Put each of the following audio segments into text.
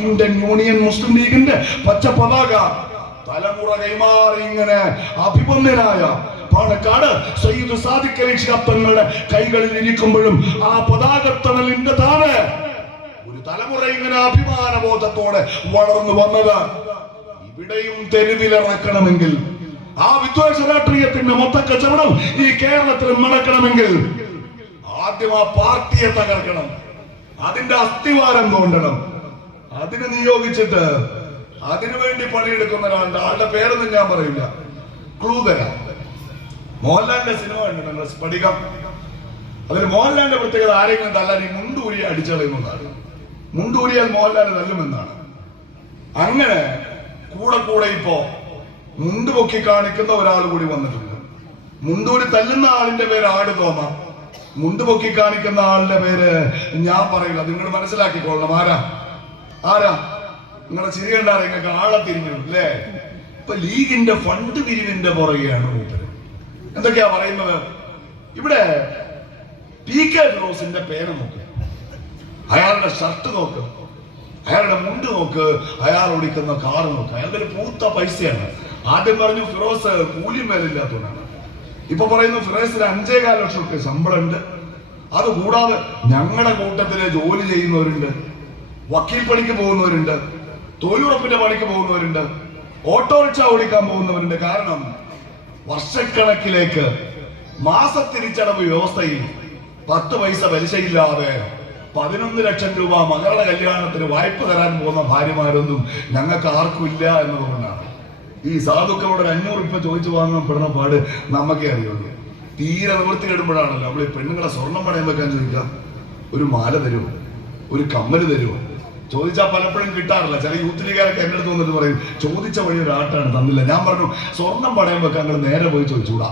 Indian union മുസ്ലിം ലീഗിന്റെ പച്ച പതാക തലമുറ കൈമാറി ഇങ്ങനെ അഭിമന്യനായ പാണക്കാട് സയ്യിദ് സാദിഖ് അലി കൈകളിൽ ഇരിക്കുമ്പോഴും ആ പതാകത്തണലിന്റെ താഴെ ഒരു തലമുറ ഇങ്ങനെ അഭിമാന ബോധത്തോടെ വളർന്നു വന്നത്. ഇവിടെയും തെരുവിലിറക്കണമെങ്കിൽ ആ വിദ്വേഷ രാഷ്ട്രീയത്തിന്റെ മൊത്ത കച്ചവടം ഈ കേരളത്തിൽ നടക്കണമെങ്കിൽ ആദ്യം ആ പാർട്ടിയെ തകർക്കണം അതിന്റെ അസ്ഥിവാരം തോണ്ടണം. അതിന് നിയോഗിച്ചിട്ട് അതിനുവേണ്ടി പണിയെടുക്കുന്ന ഒരാളുണ്ട് ആളുടെ പേരൊന്നും ഞാൻ പറയില്ല. ക്ലൂ തരാം മോഹൻലാലിന്റെ സിനിമ കണ്ടിട്ടുണ്ട് സ്ഫടികം. അതിൽ മോഹൻലാലിന്റെ പ്രത്യേകത ആരെങ്കിലും തല്ലാൻ ഈ മുണ്ടൂരി അടിച്ചളയുന്നതാണ്. മുണ്ടൂരിയാൽ മോഹൻലാൽ തല്ലുമെന്നാണ്. അങ്ങനെ കൂടെ കൂടെ ഇപ്പോ മുണ്ട് പൊക്കി കാണിക്കുന്ന ഒരാൾ കൂടി വന്നിട്ടുണ്ട്. മുണ്ടൂരി തല്ലുന്ന ആളിന്റെ പേര് ആട് തോമ. മുണ്ട് പൊക്കി കാണിക്കുന്ന ആളിന്റെ പേര് ഞാൻ പറയില്ല. നിങ്ങൾ മനസ്സിലാക്കിക്കോളണം. ആരാ? ആരാ? നിങ്ങളുടെ ചിരി കണ്ടാറ നിങ്ങൾക്ക് ആളെ തിരിഞ്ഞു. അല്ലേ? ഇപ്പൊ ലീഗിന്റെ ഫണ്ട് പിരിവിന്റെ പുറകെയാണ് മൂപ്പര് എന്തൊക്കെയാ പറയുന്നത്? ഇവിടെ പി കെ ഫിറോസിന്റെ പേന നോക്ക്. അയാളുടെ ഷർട്ട് നോക്ക്. അയാളുടെ മുണ്ട് നോക്ക്. അയാൾ ഓടിക്കുന്ന കാർ നോക്ക്. അയാളുടെ ഒരു പൂത്ത പൈസയാണ്. ആദ്യം പറഞ്ഞു ഫിറോസ് കൂലി മേലില്ലാത്തതുകൊണ്ടാണ് ഇപ്പൊ പറയുന്നു ഫിറോസിന് അഞ്ചേകാല ലക്ഷം റുപ്യ ശമ്പളം ഉണ്ട് അത് കൂടാതെ ഞങ്ങളുടെ കൂട്ടത്തിൽ ജോലി ചെയ്യുന്നവരുണ്ട്. വക്കീൽ പണിക്ക് പോകുന്നവരുണ്ട് തൊഴിലുറപ്പിന്റെ പണിക്ക് പോകുന്നവരുണ്ട് ഓട്ടോറിക്ഷ ഓടിക്കാൻ പോകുന്നവരുണ്ട്. കാരണം വർഷക്കണക്കിലേക്ക് മാസ തിരിച്ചടവ് വ്യവസ്ഥയിൽ പത്ത് പൈസ പലിശയില്ലാതെ പതിനൊന്ന് ലക്ഷം രൂപ മകളുടെ കല്യാണത്തിന് വായ്പ തരാൻ പോകുന്ന ഭാര്യമാരൊന്നും ഞങ്ങൾക്ക് ആർക്കും ഇല്ല എന്ന് എന്നതുകൊണ്ടാണ് ഈ സാധുക്കളോട് ഒരു അഞ്ഞൂറ് രൂപ ചോദിച്ചു വാങ്ങാൻ പെടുന്ന പാട് നമുക്കേ അറിയുള്ളൂ. തീരെ നിവൃത്തി കെടുമ്പോഴാണല്ലോ. നമ്മൾ ഈ പെണ്ണുങ്ങളെ സ്വർണം പണയം വെക്കാൻ ചോദിക്കാം ഒരു മാല തരുമോ? ഒരു കമ്മൽ തരുമോ? ചോദിച്ചാൽ പലപ്പോഴും കിട്ടാറില്ല. ചില യൂത്ത് ലീഗുകാരൊക്കെ എന്റെ അടുത്ത് വന്നിട്ട് പറയും ചോദിച്ച വഴി ഒരു ആട്ടാണ് തന്നില്ല. ഞാൻ പറഞ്ഞു സ്വർണം പണയം വെക്കാൻ നിങ്ങൾ നേരെ പോയി ചോദിച്ചൂടാ.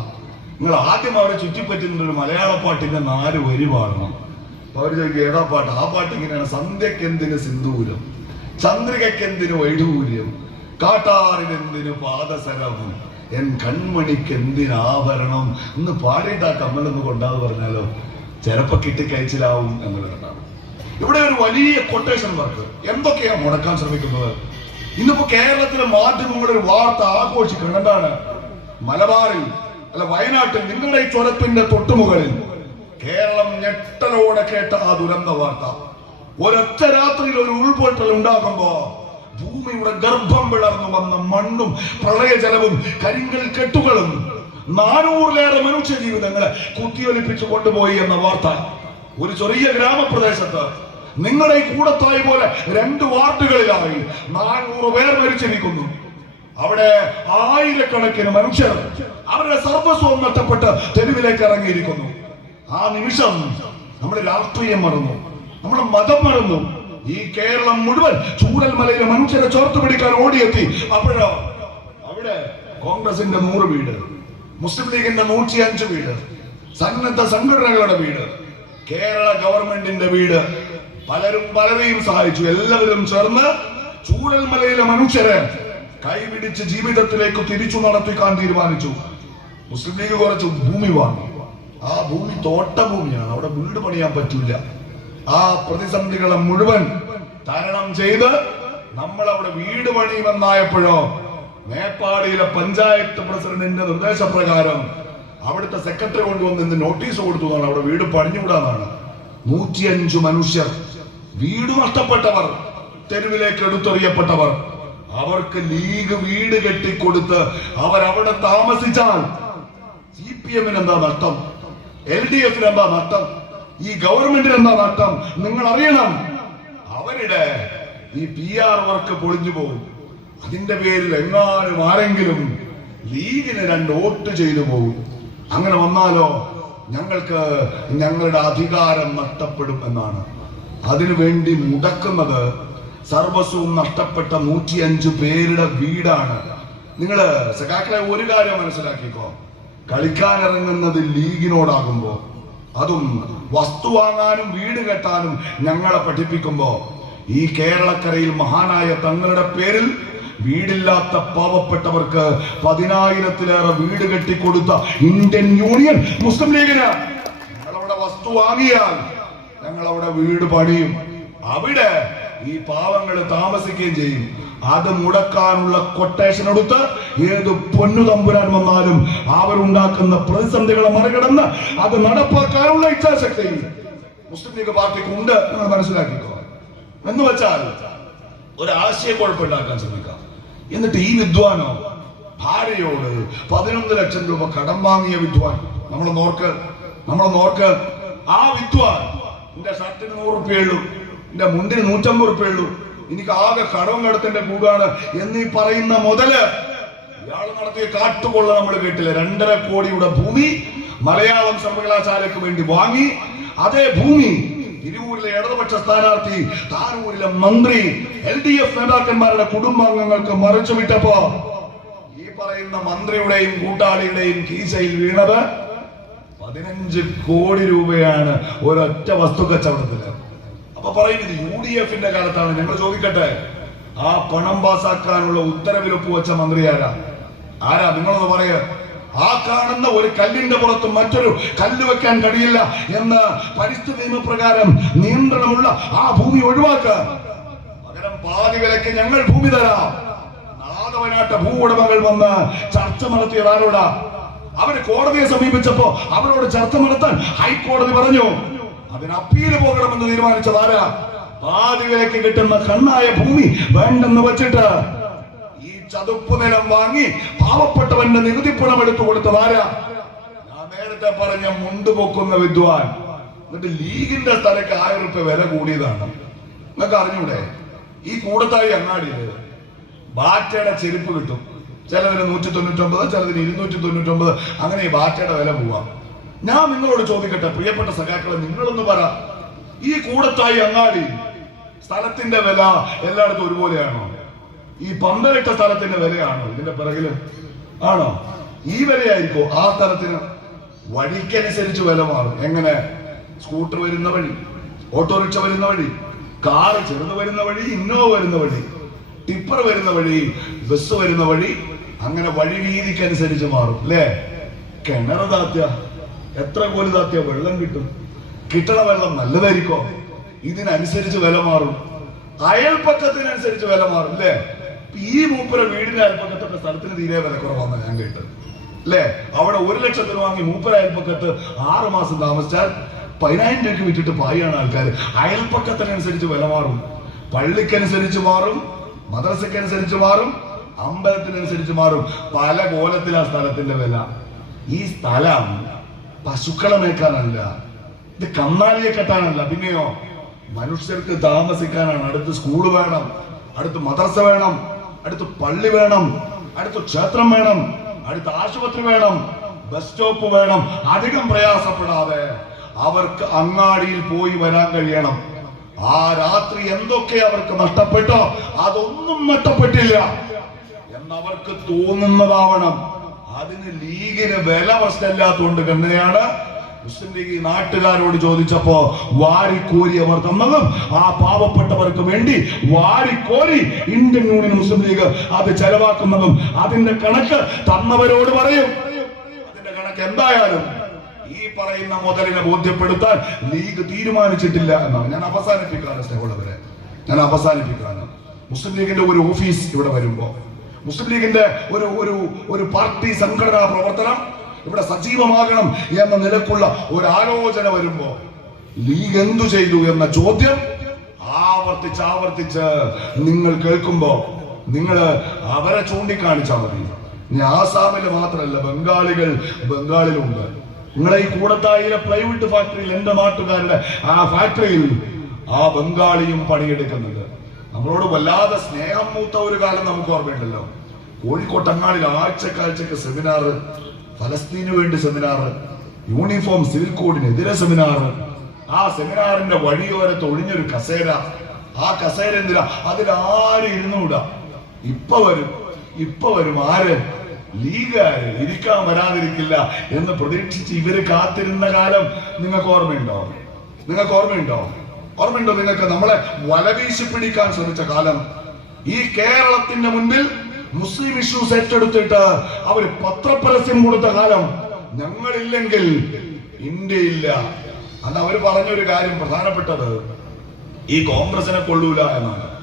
നിങ്ങൾ ആദ്യം അവരെ ചുറ്റിപ്പറ്റുന്ന മലയാള പാട്ടിന്റെ നാല് വരി പാടണം. അപ്പൊ അവർ ചോദിക്കും ഏതാ പാട്ട്? ആ പാട്ട് ഇങ്ങനെയാണ്. സന്ധ്യക്കെന്തിന് സിന്ദൂരം? ചന്ദ്രികക്കെന്തിന് വൈഢൂര്യം കാട്ടാറിനെന്തിന് പാദസരവും? എൻ കൺമണിക്ക് എന്തിനാഭരണം എന്ന് പാടിയിട്ട് ആ കമ്മലൊന്ന് കൊണ്ടാന്ന് പറഞ്ഞാലോ? ചിലപ്പോ കിട്ടിക്കയച്ചിലാവും എന്നുള്ളതാണ് ഇവിടെ ഒരു വലിയ കൊട്ടേഷൻ വർക്ക് എന്തൊക്കെയാണ് മുടക്കാൻ ശ്രമിക്കുന്നത്? ഇന്നിപ്പോ കേരളത്തിലെ മാധ്യമങ്ങളുടെ ഒരു വാർത്ത ആഘോഷിക്കണം. എന്താണ്? മലബാറിൽ അല്ല വയനാട്ടിൽ നിങ്ങളുടെ ഈ ചുരത്തിന്റെ തൊട്ടുമുകളിൽ കേരളം ഞെട്ടലോടെ കേട്ട ആ ദുരന്ത വാർത്ത. ഒരൊറ്റ രാത്രിയിൽ ഒരു ഉൾപൊട്ടൽ ഉണ്ടാകുമ്പോ ഭൂമിയുടെ ഗർഭം പിളർന്നു വന്ന മണ്ണും പ്രളയജലവും കരിങ്കൽ കെട്ടുകളും നാനൂറിലേറെ മനുഷ്യ ജീവിതങ്ങളെ കുത്തിയൊലിപ്പിച്ചു കൊണ്ടുപോയി എന്ന വാർത്ത. ഒരു ചെറിയ ഗ്രാമപ്രദേശത്ത് നിങ്ങളുടെ ഈ കൂടത്തായി പോലെ രണ്ട് വാർഡുകളിലായി നാനൂറ് പേർ മരിച്ചിരിക്കുന്നു അവിടെ ആയിരക്കണക്കിന് മനുഷ്യർ അവരുടെ സർവസ്വം നഷ്ടപ്പെട്ട് തെരുവിലേക്ക് ഇറങ്ങിയിരിക്കുന്നു. ആ നിമിഷം നമ്മുടെ രാഷ്ട്രീയം മറന്നു. നമ്മുടെ മതം മറന്നു. ഈ കേരളം മുഴുവൻ ചൂരൽമലയിലെ മനുഷ്യരെ ചോർത്ത് പിടിക്കാൻ ഓടിയെത്തി. അപ്പോഴോ അവിടെ കോൺഗ്രസിന്റെ നൂറ് വീട് മുസ്ലിം ലീഗിന്റെ നൂറ്റി അഞ്ച് വീട് സന്നദ്ധ സംഘടനകളുടെ വീട് കേരള ഗവൺമെന്റിന്റെ വീട് പലരും പലരെയും സഹായിച്ചു. എല്ലാവരും ചേർന്ന് ചൂരൽമലയിലെ മനുഷ്യരെ കൈവിടിച്ച് ജീവിതത്തിലേക്ക് തിരിച്ചു നടത്തിക്കാൻ തീരുമാനിച്ചു. മുസ്ലിം ലീഗ് കുറച്ച് ഭൂമി വാങ്ങി. ആ ഭൂമി തോട്ട ഭൂമിയാണ് അവിടെ വീട് പണിയാൻ പറ്റില്ല ആ പ്രതിസന്ധികളെ മുഴുവൻ തരണം ചെയ്ത് നമ്മൾ അവിടെ വീട് പണിയുമെന്നായപ്പോഴോ മേപ്പാടിയിലെ പഞ്ചായത്ത് പ്രസിഡന്റിന്റെ നിർദ്ദേശപ്രകാരം അവിടുത്തെ സെക്രട്ടറി കൊണ്ടുവന്ന് നോട്ടീസ് കൊടുത്തു അവിടെ വീട് പണിഞ്ഞുകൂടാന്നാണ്. നൂറ്റിയഞ്ചു മനുഷ്യർ വീട് നഷ്ടപ്പെട്ടവർ തെരുവിലേക്ക് എടുത്തെറിയപ്പെട്ടവർ അവർക്ക് ലീഗ് വീട് കെട്ടിക്കൊടുത്ത് അവരവിടെ താമസിച്ചാൽ സി പി എമ്മിന് എന്താ നഷ്ടം? എൽ ഡി എഫിന് എന്താ നഷ്ടം? ഈ ഗവൺമെന്റിന് എന്താ നഷ്ടം? നിങ്ങൾ അറിയണം അവരുടെ ഈ പി ആർ വർക്ക് പൊളിഞ്ഞു പോകും. അതിന്റെ പേരിൽ എങ്ങാനും ആരെങ്കിലും ലീഗിന് രണ്ട് വോട്ട് ചെയ്തു പോകും. അങ്ങനെ വന്നാലോ ഞങ്ങൾക്ക് ഞങ്ങളുടെ അധികാരം നഷ്ടപ്പെടും എന്നാണ്. അതിനുവേണ്ടി മുടക്കുന്നത് സർവസ്വവും നഷ്ടപ്പെട്ട നൂറ്റിയഞ്ച് പേരുടെ വീടാണ്. നിങ്ങൾ സഖാക്കളെ ഒരു കാര്യം മനസ്സിലാക്കിക്കോ. കളിക്കാൻ ഇറങ്ങുന്നത് ലീഗിനോടാകുമ്പോ അതും വസ്തു വാങ്ങാനും വീട് കെട്ടാനും ഞങ്ങളെ പഠിപ്പിക്കുമ്പോ ഈ കേരളക്കരയിൽ മഹാനായ തങ്ങളുടെ പേരിൽ വീടില്ലാത്ത പാവപ്പെട്ടവർക്ക് പതിനായിരത്തിലേറെ വീട് കെട്ടിക്കൊടുത്ത ഇന്ത്യൻ യൂണിയൻ മുസ്ലിം ലീഗിന്. ഞങ്ങളവിടെ വസ്തു വാങ്ങിയാൽ ഞങ്ങൾ അവിടെ വീട് പണിയും. അവിടെ ഈ പാവങ്ങൾ താമസിക്കുകയും ചെയ്യും. അത് മുടക്കാനുള്ള കൊട്ടേഷൻ എടുത്ത് ഏത് പൊന്നു തമ്പുരാൻ വന്നാലും അവരുണ്ടാക്കുന്ന പ്രതിസന്ധികളെ മറികടന്ന് അത് നടപ്പാക്കാനുള്ള ഇച്ഛാശക്തി മുസ്ലിം ലീഗ് പാർട്ടിക്ക് ഉണ്ട് എന്ന് മനസ്സിലാക്കിക്കോ. എന്ന് വെച്ചാൽ ഒരു ആശയക്കുഴപ്പമുണ്ടാക്കാൻ ശ്രമിക്കാം എന്നിട്ട് ഈ വിദ്വാനോ ഭാര്യയോട് പതിനൊന്ന് ലക്ഷം രൂപ കടം വാങ്ങിയ വിദ്വാൻ. നമ്മൾ നോർക്ക് നമ്മൾ നോർക്ക് ആ വിദ്വാൻ എന്റെ ഷർട്ടിന് നൂറ് റുപ്യ ഉള്ളൂ. എന്റെ മുണ്ടിന് നൂറ്റമ്പത് റുപ്യ ഉള്ളൂ. എനിക്ക് ആകെ കടവും കടത്തിന്റെ കൂടാണ് എന്നീ പറയുന്ന മുതൽ ഇയാൾ നടത്തിയ കാട്ടുകൊള്ള നമ്മൾ കേട്ടില്ല? രണ്ടര കോടിയുടെ ഭൂമി മലയാളം സർവകലാശാലയ്ക്ക് വേണ്ടി വാങ്ങി. അതേ ഭൂമി തിരുവൂരിലെ ഇടതുപക്ഷ സ്ഥാനാർത്ഥി താനൂരിലെ മന്ത്രി എൽ ഡി എഫ് നേതാക്കന്മാരുടെ കുടുംബാംഗങ്ങൾക്ക് മറിച്ചു വിട്ടപ്പോ ഈ പറയുന്ന മന്ത്രിയുടെയും കൂട്ടാളിയുടെയും കീശയിൽ വീണത് പതിനഞ്ച് കോടി രൂപയാണ് ഒരൊറ്റ വസ്തു കച്ചവടത്തിൽ. അപ്പൊ പറയുന്നത് യു ഡി എഫിന്റെ കാലത്താണ്. ഞങ്ങൾ ചോദിക്കട്ടെ ആ പണം പാസാക്കാനുള്ള ഉത്തരവിൽ ഒപ്പുവെച്ച മന്ത്രി ആരാ? ആരാ? നിങ്ങളൊന്ന് പറയ. ആ കാണുന്ന ഒരു കല്ലിന്റെ പുറത്ത് മറ്റൊരു കല്ല് വെക്കാൻ കഴിയില്ല എന്ന് പരിസ്ഥിതി നിയമപ്രകാരം നിയന്ത്രണമുള്ള ആ ഭൂമി ഒഴിവാക്കുക. പകരം പാതി വിലക്ക് ഞങ്ങൾ ഭൂമി തരാം. നാദവനാട്ട ഭൂ ഉടമകൾ വന്ന് ചർച്ച നടത്തിയത് ആരോടാ അവർ കോടതിയെ സമീപിച്ചപ്പോ അവരോട് ചർച്ച നടത്താൻ ഹൈക്കോടതി പറഞ്ഞു. അതിന് അപ്പീൽ പോകണമെന്ന് തീരുമാനിച്ചത് ആരാ? പാതിവിലയ്ക്ക് കിട്ടുന്ന കണ്ണായ ഭൂമി വേണ്ടെന്ന് വെച്ചിട്ട്. ഈ ചതുപ്പ് നിലം വാങ്ങി പാവപ്പെട്ടവന്റെ നികുതി പണം എടുത്തു കൊടുത്തത് ആരാ? ഞാൻ നേരത്തെ പറഞ്ഞ മുണ്ടുപൊക്കുന്ന വിദ്വാൻ. എന്നിട്ട് ലീഗിന്റെ സ്ഥലക്ക് ആയിരം റുപ്യ വില കൂടിയതാണ്. നിങ്ങൾക്ക് അറിഞ്ഞൂടെ ഈ കൂടത്തായി അങ്ങാടിയിൽ ബാറ്റയുടെ ചെരുപ്പ് കിട്ടും. ചിലതിന് നൂറ്റി തൊണ്ണൂറ്റൊമ്പത് ചിലതിന് ഇരുന്നൂറ്റി തൊണ്ണൂറ്റൊമ്പത് അങ്ങനെ ഈ ബാറ്റയുടെ വില പോവാം. ഞാൻ നിങ്ങളോട് ചോദിക്കട്ടെ പ്രിയപ്പെട്ട സഖാക്കളെ നിങ്ങളൊന്ന് പറ. ഈ കൂടത്തായി അങ്ങാടി സ്ഥലത്തിന്റെ വില എല്ലായിടത്തും ഒരുപോലെയാണോ? ഈ പന്തലിട്ട സ്ഥലത്തിന്റെ വിലയാണോ? ഇതിന്റെ പിറകിൽ ആണോ? ഈ വിലയായിരിക്കോ ആ സ്ഥലത്തിന്? വഴിക്കനുസരിച്ച് വില മാറും. എങ്ങനെ? സ്കൂട്ടർ വരുന്ന വഴി ഓട്ടോറിക്ഷ വരുന്ന വഴി കാറ് ചെറുത് വരുന്ന വഴി ഇന്നോവ വരുന്ന വഴി ടിപ്പർ വരുന്ന വഴി ബസ് വരുന്ന വഴി അങ്ങനെ വഴി വീതിക്കനുസരിച്ച് മാറും അല്ലേ? കിണറ് താത്യ എത്ര കോൽ താത്യ വെള്ളം കിട്ടും? കിട്ടണ വെള്ളം നല്ലതായിരിക്കോ? ഇതിനനുസരിച്ച് വില മാറും. അയൽപ്പക്കത്തിനനുസരിച്ച് വില മാറും അല്ലേ? ഈ മൂപ്പര വീടിന്റെ അയൽപ്പക്കത്തൊക്കെ സ്ഥലത്തിന് തീരെ വില കുറവാന്ന് ഞാൻ കേട്ടത് അല്ലേ? അവിടെ ഒരു ലക്ഷത്തിന് വാങ്ങി മൂപ്പര അയൽപ്പക്കത്ത് ആറ് മാസം താമസിച്ചാൽ പതിനായിരം രൂപയ്ക്ക് വിറ്റിട്ട് പായാണ് ആൾക്കാർ അയൽപ്പക്കത്തിനനുസരിച്ച് വില മാറും. പള്ളിക്കനുസരിച്ച് മാറും. മദ്രസക്കനുസരിച്ച് മാറും. അമ്പലത്തിനനുസരിച്ച് മാറും. പല കോലത്തിൽ ആ സ്ഥലത്തിന്റെ വില. ഈ സ്ഥലം പശുക്കളെ മേക്കാനല്ല ഇത് കന്നാലിയെ കെട്ടാനല്ല. പിന്നെയോ മനുഷ്യർക്ക് താമസിക്കാനാണ്. അടുത്ത് സ്കൂൾ വേണം അടുത്ത് മദ്രസ വേണം അടുത്ത് പള്ളി വേണം അടുത്ത് ക്ഷേത്രം വേണം അടുത്ത് ആശുപത്രി വേണം ബസ് സ്റ്റോപ്പ് വേണം. അധികം പ്രയാസപ്പെടാതെ അവർക്ക് അങ്ങാടിയിൽ പോയി വരാൻ കഴിയണം. ആ രാത്രി എന്തൊക്കെ അവർക്ക് നഷ്ടപ്പെട്ടോ അതൊന്നും നഷ്ടപ്പെട്ടില്ല. എന്നവർക്ക് തോന്നുന്നതാവണം. അതിന് ലീഗിന് വില പ്രശ്നമില്ലാത്തതുകൊണ്ട് തന്നെയാണ് മുസ്ലിം ലീഗ് നാട്ടുകാരോട് ചോദിച്ചപ്പോ വാരിക്കോരി അവർ തന്നതും ആ പാവപ്പെട്ടവർക്ക് വേണ്ടി വാരിക്കോരി ഇന്ത്യൻ യൂണിയൻ മുസ്ലിം ലീഗ് അത് ചെലവാക്കുന്നതും അതിന്റെ കണക്ക് തന്നവരോട് പറയും. അതിന്റെ കണക്ക് എന്തായാലും ഈ പറയുന്ന മുതലിനെ ബോധ്യപ്പെടുത്താൻ ലീഗ് തീരുമാനിച്ചിട്ടില്ല എന്നാണ്. ഞാൻ അവസാനിപ്പിക്കാറ് സ്നേഹമുള്ളവരെ. ഞാൻ അവസാനിപ്പിക്കാനാണ് മുസ്ലിം ലീഗിന്റെ ഒരു ഓഫീസ് ഇവിടെ വരുമ്പോ മുസ്ലിം ലീഗിന്റെ ഒരു ഒരു ഒരു പാർട്ടി സംഘടനാ പ്രവർത്തനം ഇവിടെ സജീവമാകണം എന്ന നിലക്കുള്ള ഒരു ആലോചന വരുമ്പോ ലീഗ് എന്തു ചെയ്തു എന്ന ചോദ്യം ആവർത്തിച്ച് ആവർത്തിച്ച് നിങ്ങൾ കേൾക്കുമ്പോ നിങ്ങൾ അവരെ ചൂണ്ടിക്കാണിച്ചാൽ മതി. ഇനി ആസാമിൽ മാത്രമല്ല ബംഗാളികൾ ബംഗാളിലുണ്ട്. നിങ്ങളെ ഈ കൂടത്തായിലെ പ്ലൈവുഡ് ഫാക്ടറിയിൽ എന്റെ നാട്ടുകാരുടെ ആ ഫാക്ടറിയിൽ ആ ബംഗാളിയും പണിയെടുക്കുന്നുണ്ട്. നമ്മളോട് വല്ലാതെ സ്നേഹം മൂത്ത ഒരു കാലം നമുക്ക് ഓർമ്മയുണ്ടല്ലോ. കോഴിക്കോട്ടങ്ങാടിൽ ആഴ്ചക്കാഴ്ചക്ക് സെമിനാർ ഫലസ്തീനു വേണ്ടി സെമിനാർ യൂണിഫോം സിവിൽ കോഡിനെതിരെ സെമിനാർ ആ സെമിനാറിന്റെ വഴിയോരത്ത് ഒഴിഞ്ഞൊരു കസേര. ആ കസേര എന്തിനാ? അതിലാരും ഇരുന്നുകൂടാ ഇപ്പൊ വരും. ഇപ്പൊ വരും. ആര്? ലീഗുകാര് ഇരിക്കാൻ വരാതിരിക്കില്ല എന്ന് പ്രതീക്ഷിച്ച് ഇവർ കാത്തിരുന്ന കാലം നിങ്ങൾക്ക് ഓർമ്മയുണ്ടോ? നിങ്ങൾക്ക് ഓർമ്മയുണ്ടോ? ഓർമ്മയുണ്ടോ നിങ്ങൾക്ക് നമ്മളെ വലവീശി പിടിക്കാൻ ശ്രമിച്ച കാലം? ഈ കേരളത്തിന്റെ മുൻപിൽ മുസ്ലിം ഇഷ്യൂസ് ഏറ്റെടുത്തിട്ട് അവർ പത്രപരസ്യം കൊടുത്ത കാലം ഞങ്ങളില്ലെങ്കിൽ ഇന്ത്യയില്ല. അന്ന് അവർ പറഞ്ഞൊരു കാര്യം പ്രധാനപ്പെട്ടത് ഈ കോൺഗ്രസിനെ കൊള്ളൂല എന്നാണ്.